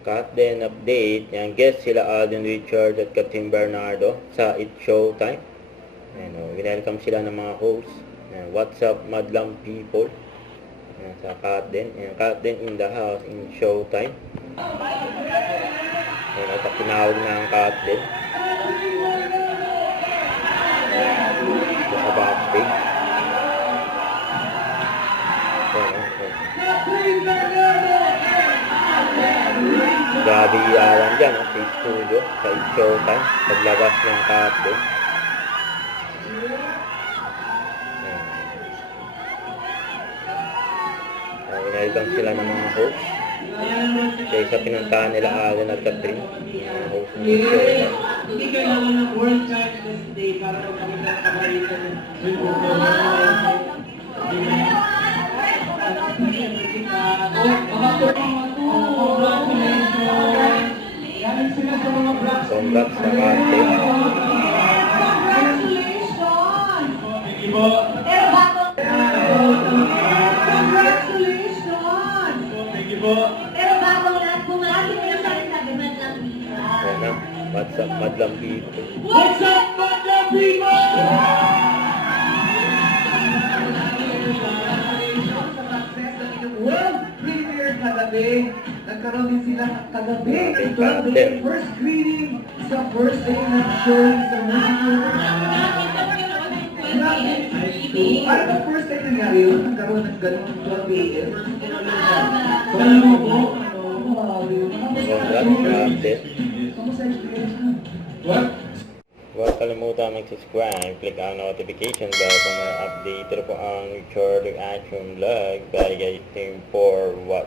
Cut then update. Yan, guest sila Alden Richard at Captain Bernardo sa It's Showtime. Yan, welcome sila ng mga hosts. Yan, what's up, madlang people. Yan, sa Cut then. Yan, Cut then in the house in Showtime. Yan, at tinawag na ang Cut then. Sa backstage. Grabe iyawan dyan, sa studio, sa Showtime, paglabas ng Cut. Welcome sila ng mga host. Kaya sa pinuntahan nila Allen at Catherine, mga host ng Showtime. Hindi kailangan ng world champions day para magkakita ng kabalitan ng congrats sa Ate. Pero bago lahat, bumati ko sa rin sabi madlang people. Yan na, what's up, madlang people. What's up, madlang people? World premiere kagabi. Nagkaroon din sila kagabi. Ito ang first screening sa first day ng show sa musical. Ano ba first time nangyari yun? Nagkaroon ng ganun 12 a.m. Alam mo po? Congrats sa Ate. Kamusta experience mo? What? Huwag kalimutan mag-subscribe, click ang notification bell para ma-update. Ito po ang Richard Reaction Vlog by guys Team for What